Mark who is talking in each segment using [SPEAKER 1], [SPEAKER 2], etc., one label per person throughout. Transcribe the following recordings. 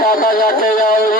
[SPEAKER 1] माता का जाके जाओगे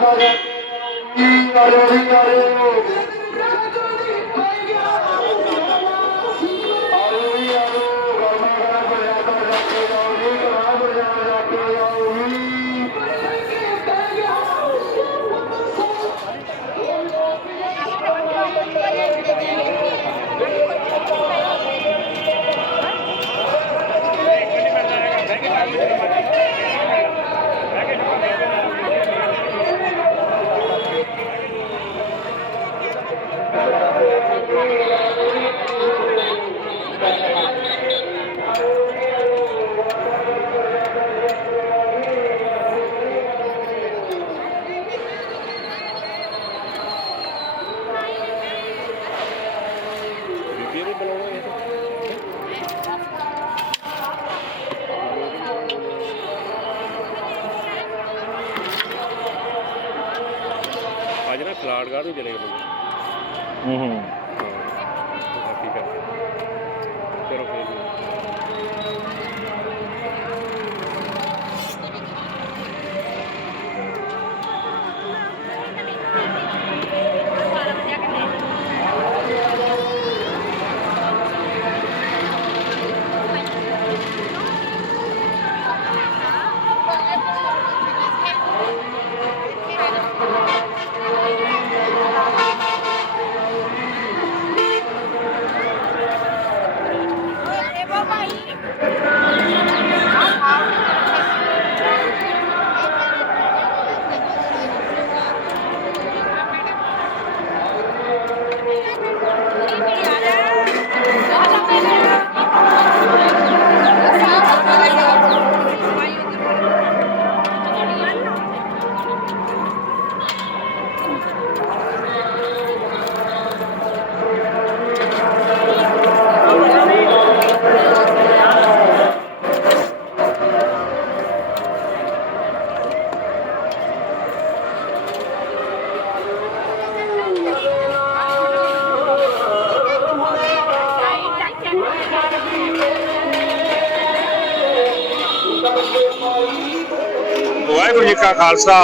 [SPEAKER 1] Hare Hare Hare Hare
[SPEAKER 2] ਰਾਜਗੜ੍ਹ ਨੂੰ ਚਲੇ ਗਏ
[SPEAKER 3] ਹੂੰ ਹੂੰ।
[SPEAKER 2] ਜੀ
[SPEAKER 3] ਕਾ ਖਾਲਸਾ,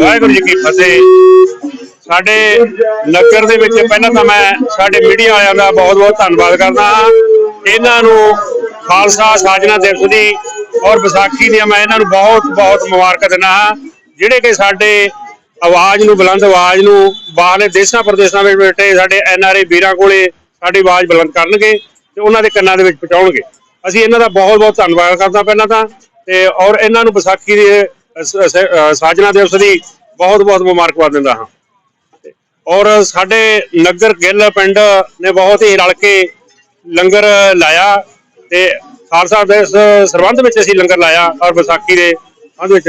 [SPEAKER 3] ਵਾਹਿਗੁਰੂ ਜੀ ਕੀ ਫਤਿਹ। ਸਾਡੇ ਨਗਰ ਦੇ ਵਿੱਚ ਪਹਿਲਾਂ ਤਾਂ ਮੈਂ ਸਾਡੇ ਮੀਡੀਆ ਵਾਲਿਆਂ ਦਾ ਬਹੁਤ ਬਹੁਤ ਧੰਨਵਾਦ ਕਰਦਾ ਹਾਂ। ਇਹਨਾਂ ਨੂੰ ਖਾਲਸਾ ਸਾਜਨਾ ਦਿਵਸ ਦੀ ਔਰ ਵਿਸਾਖੀ ਦੀਆਂ ਮੈਂ ਇਹਨਾਂ ਨੂੰ ਬਹੁਤ ਬਹੁਤ ਮੁਬਾਰਕ ਦਿੰਦਾ ਹਾਂ, ਜਿਹੜੇ ਕਿ ਸਾਡੇ ਆਵਾਜ਼ ਨੂੰ, ਬੁਲੰਦ ਆਵਾਜ਼ ਨੂੰ ਬਾਹਰਲੇ ਦੇਸ਼ਾਂ ਪ੍ਰਦੇਸ਼ਾਂ ਵਿੱਚ ਬੈਠੇ ਸਾਡੇ ਐਨਆਰਏ ਵੀਰਾਂ ਕੋਲੇ ਸਾਡੀ ਆਵਾਜ਼ ਬੁਲੰਦ ਕਰਨਗੇ ਤੇ ਉਹਨਾਂ ਦੇ ਕੰਨਾਂ ਦੇ ਵਿੱਚ ਪਹੁੰਚਾਉਣਗੇ। ਅਸੀਂ ਇਹਨਾਂ ਦਾ ਬਹੁਤ ਬਹੁਤ ਧੰਨਵਾਦ ਕਰਦਾ ਪਹਿਲਾਂ ਤਾਂ ਤੇ ਔਰ ਇਹਨਾਂ ਨੂੰ ਵਿਸਾਖੀ ਦੇ ਸਾਜਨਾ ਦਿਵਸ ਦੀ ਬਹੁਤ ਬਹੁਤ ਮੁਬਾਰਕਬਾਦ ਦਿੰਦਾ ਹਾਂ। ਔਰ ਸਾਡੇ ਨਗਰ ਗਿੱਲ ਪਿੰਡ ਨੇ ਬਹੁਤ ਹੀ ਰਲ ਕੇ ਲੰਗਰ ਲਾਇਆ ਤੇ ਖਾਲਸਾ ਦੇ ਸਰਬੰਧ ਵਿੱਚ ਅਸੀਂ ਲੰਗਰ ਲਾਇਆ ਔਰ ਵਿਸਾਖੀ ਦੇ ਸੰਬੰਧ ਵਿੱਚ।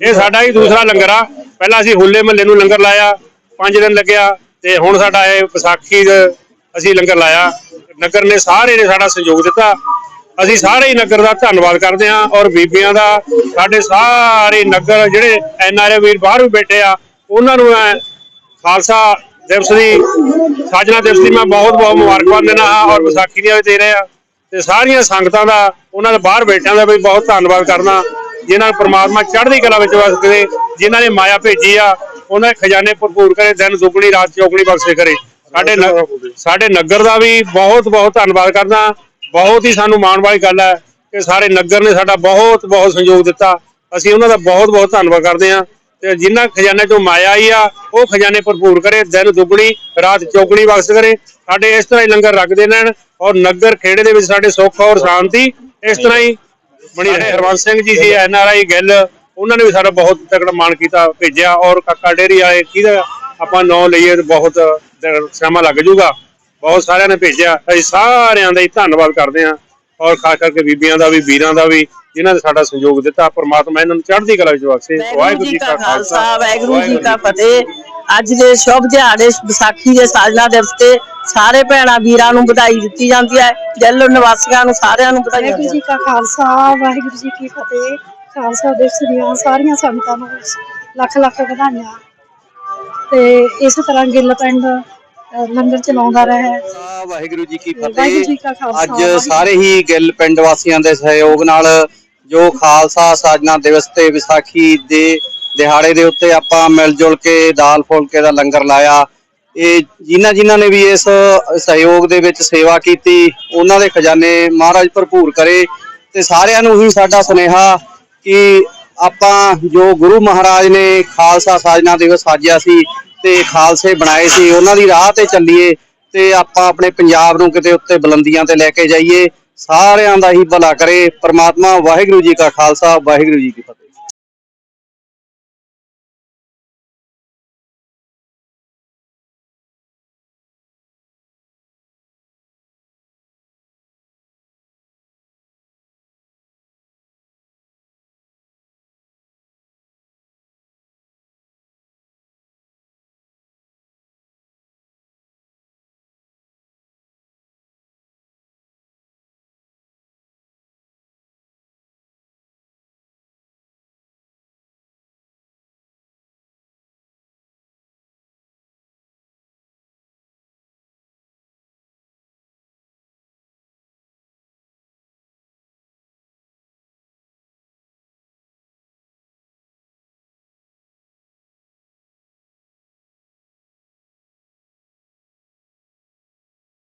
[SPEAKER 3] ਇਹ ਸਾਡਾ ਹੀ ਦੂਸਰਾ ਲੰਗਰ ਆ। ਪਹਿਲਾਂ ਅਸੀਂ ਹੁੱਲੇ ਮਹੱਲੇ ਨੂੰ ਲੰਗਰ ਲਾਇਆ 5 ਦਿਨ ਲੱਗਿਆ ਤੇ ਹੁਣ ਸਾਡਾ ਇਹ ਵਿਸਾਖੀ ਅਸੀਂ ਲੰਗਰ ਲਾਇਆ। ਨਗਰ ਨੇ ਸਾਰੇ ਨੇ ਸਾਡਾ ਸਹਿਯੋਗ ਦਿੱਤਾ। ਅਸੀਂ ਸਾਰੇ ਹੀ ਨਗਰ ਦਾ ਧੰਨਵਾਦ ਕਰਦੇ ਹਾਂ ਔਰ ਬੀਬੀਆਂ ਦਾ। ਸਾਡੇ ਸਾਰੇ ਨਗਰ ਜਿਹੜੇ ਐਨਆਰਏ ਵੀਰ ਬਾਹਰ ਵੀ ਬੈਠੇ ਆ ਉਹਨਾਂ ਨੂੰ ਮੈਂ ਖਾਲਸਾ ਦਿਵਸ ਦੀ ਸਾਜਨਾ ਦਿਵਸ ਦੀ ਮੈਂ ਬਹੁਤ ਬਹੁਤ ਮੁਬਾਰਕਬਾਦ ਦਿੰਦਾ ਹਾਂ ਔਰ ਵਿਸਾਖੀ ਦੀਆਂ ਵੀ ਦੇ ਰਹੇ ਆ ਤੇ ਸਾਰੀਆਂ ਸੰਗਤਾਂ ਦਾ ਉਹਨਾਂ ਦੇ ਬਾਹਰ ਬੈਠਿਆਂ ਦਾ ਵੀ ਬਹੁਤ ਧੰਨਵਾਦ ਕਰਨਾ ਜਿਨ੍ਹਾਂ ਨੇ ਪ੍ਰਮਾਤਮਾ ਚੜ੍ਹਦੀ ਕਲਾ ਵਿੱਚ ਵਸਦੇ ਜਿਨ੍ਹਾਂ ਨੇ ਮਾਇਆ ਭੇਜੀ ਆ ਉਹਨਾਂ ਦੇ ਖਜ਼ਾਨੇ ਭਰਪੂਰ ਕਰੇ ਦਿਨ ਦੁਗਣੀ ਰਾਤ ਚੌਗਣੀ ਬਖਸ਼ੇ ਕਰੇ। ਸਾਡੇ ਸਾਡੇ ਨਗਰ ਦਾ ਵੀ ਬਹੁਤ ਬਹੁਤ ਧੰਨਵਾਦ ਕਰਦਾ ਬਹੁਤ ਹੀ ਸਾਨੂੰ ਮਾਣ ਵਾਲੀ ਗੱਲ ਹੈ ਕਿ ਸਾਰੇ ਨਗਰ ਨੇ ਸਾਡਾ ਬਹੁਤ ਬਹੁਤ ਸਹਿਯੋਗ ਦਿੱਤਾ। ਅਸੀਂ ਉਹਨਾਂ ਦਾ ਬਹੁਤ ਬਹੁਤ ਧੰਨਵਾਦ ਕਰਦੇ ਹਾਂ ਤੇ ਜਿਨ੍ਹਾਂ ਖਜ਼ਾਨੇ ਚੋਂ ਮਾਇਆ ਆਈ ਆ, ਉਹ ਖਜ਼ਾਨੇ ਭਰਪੂਰ ਕਰੇ, ਦਿਨ ਦੁੱਗਣੀ, ਰਾਤ ਚੌਗਣੀ ਬਖਸ਼ ਕਰੇ। ਸਾਡੇ ਇਸ ਤਰ੍ਹਾਂ ਹੀ ਲੰਗਰ ਰੱਖਦੇ ਰਹਿਣ ਔਰ ਨਗਰ ਖੇੜੇ ਦੇ ਵਿੱਚ ਸਾਡੇ ਸੁੱਖ ਔਰ ਸ਼ਾਂਤੀ ਇਸ ਤਰ੍ਹਾਂ ਹੀ ਬਣੀ ਰਹੇ। ਹਰਵੰਸ ਸਿੰਘ ਜੀ ਸੀ ਐਨ ਆਰ ਆਈ, ਗਿੱਲ, ਉਹਨਾਂ ਨੇ ਵੀ ਸਾਡਾ ਬਹੁਤ ਤਕੜਾ ਮਾਣ ਕੀਤਾ, ਭੇਜਿਆ ਔਰ ਕਾਕਾ ਡੇਰੀ ਵਾਲੇ, ਕਿਹਦਾ ਆਪਾਂ ਨਾਂ ਲਈਏ ਬਹੁਤ ਸਮਾਂ ਲੱਗ ਜੂਗਾ ਬਹੁਤ ਸਾਰਿਆਂ ਨੇ ਭੇਜਿਆ। ਅਸੀਂ ਸਾਰਿਆਂ ਦਾ ਹੀ ਧੰਨਵਾਦ ਕਰਦੇ ਹਾਂ। ਔਰ ਖਾਸ ਕਰਕੇ ਬੀਬੀਆਂ ਦਾ ਵੀ ਵੀਰਾਂ ਦਾ ਵੀ ਜਿਨ੍ਹਾਂ ਨੇ ਸਾਡਾ ਸਹਿਯੋਗ ਦਿੱਤਾ। ਪਰਮਾਤਮਾ ਇਹਨਾਂ ਨੂੰ ਚੜ੍ਹਦੀ ਕਲਾ ਵਿੱਚ ਬਖਸ਼ੇ।
[SPEAKER 4] ਵਾਹਿਗੁਰੂ ਜੀ ਕਾ ਖਾਲਸਾ। ਵਾਹਿਗੁਰੂ ਜੀ ਕਾ ਫਤਿਹ। ਅੱਜ ਦੇ ਸ਼ੁਭ ਦਿਹਾੜੇ ਵਿਸਾਖੀ ਦੇ ਸਾਜਨਾ ਦਿਵਸ ਤੇ ਸਾਰੇ ਭੈਣਾਂ ਵੀਰਾਂ ਨੂੰ ਵਧਾਈ ਦਿੱਤੀ ਜਾਂਦੀ ਹੈ। ਜੈਲੋ ਨਿਵਾਸੀਆਂ ਨੂੰ ਸਾਰਿਆਂ ਨੂੰ ਵਧਾਈ
[SPEAKER 5] ਵਾਹਿਗੁਰੂ ਜੀ ਕਾ ਖਾਲਸਾ ਵਾਹਿਗੁਰੂ ਜੀ ਕੀ ਫਤਿਹ। ਖਾਲਸਾ ਦਿਵਸ ਦੀਆਂ ਸਾਰੀਆਂ ਸੰਗਤਾਂ ਨੂੰ ਲੱਖ ਲੱਖ ਵਧਾਈਆਂ। ਤੇ ਇਸ ਤਰ੍ਹਾਂ ਗਿੱਲ ਪਿੰਡ ਲੰਗਰ ਚਲਾਉਂਦਾ ਰਹੇ
[SPEAKER 6] ਖਾਲਸਾ, ਵਾਹਿਗੁਰੂ ਜੀ ਕੀ
[SPEAKER 5] ਵਾਹਿਗੁਰੂ ਜੀ ਕਾ
[SPEAKER 6] ਫਤਿਹ
[SPEAKER 5] ਖਾਲਸਾ,
[SPEAKER 6] ਅੱਜ
[SPEAKER 5] ਵਾਹਿਗੁਰੂ
[SPEAKER 6] ਸਾਰੇ ਹੀ ਗਿੱਲ ਪਿੰਡ ਵਾਸੀਆਂ ਦੇ ਸਹਿਯੋਗ ਨਾਲ ਜੋ ਖਾਲਸਾ ਸਾਜਨਾ ਦਿਵਸ ਤੇ ਵਿਸਾਖੀ ਦੇ ਦਿਹਾੜੇ ਦੇ ਉੱਤੇ ਆਪਾਂ ਮਿਲ ਜੁਲ ਕੇ ਦਾਲ ਫੁਲਕੇ ਦਾ ਲੰਗਰ ਲਾਇਆ। ਇਹ ਜਿਨ੍ਹਾਂ ਜਿਨ੍ਹਾਂ ਨੇ ਵੀ ਇਸ ਸਹਿਯੋਗ ਦੇ ਵਿੱਚ ਸੇਵਾ ਕੀਤੀ ਉਹਨਾਂ ਦੇ ਖਜ਼ਾਨੇ ਮਹਾਰਾਜ ਭਰਪੂਰ ਕਰੇ ਤੇ ਸਾਰਿਆਂ ਨੂੰ ਹੀ ਸਾਡਾ ਸੁਨੇਹਾ ਕਿ ਆਪਾਂ ਜੋ ਗੁਰੂ ਮਹਾਰਾਜ ਨੇ ਖਾਲਸਾ ਸਾਜਨਾ ਦਿਵਸ ਸਾਜਿਆ ਸੀ ਤੇ ਖਾਲਸੇ ਬਣਾਏ ਸੀ, ਉਹਨਾਂ ਦੀ ਰਾਹ ਤੇ ਚੱਲੀਏ ਤੇ ਆਪਾਂ ਆਪਣੇ ਪੰਜਾਬ ਨੂੰ ਕਿਤੇ ਉੱਤੇ ਬੁਲੰਦੀਆਂ ਤੇ ਲੈ ਕੇ ਜਾਈਏ, ਸਾਰਿਆਂ ਦਾ ਹੀ ਭਲਾ ਕਰੇ। ਪ੍ਰਮਾਤਮਾ ਵਾਹਿਗੁਰੂ ਜੀ ਕਾ ਖਾਲਸਾ, ਵਾਹਿਗੁਰੂ ਜੀ ਕੀ ਫਤਿਹ।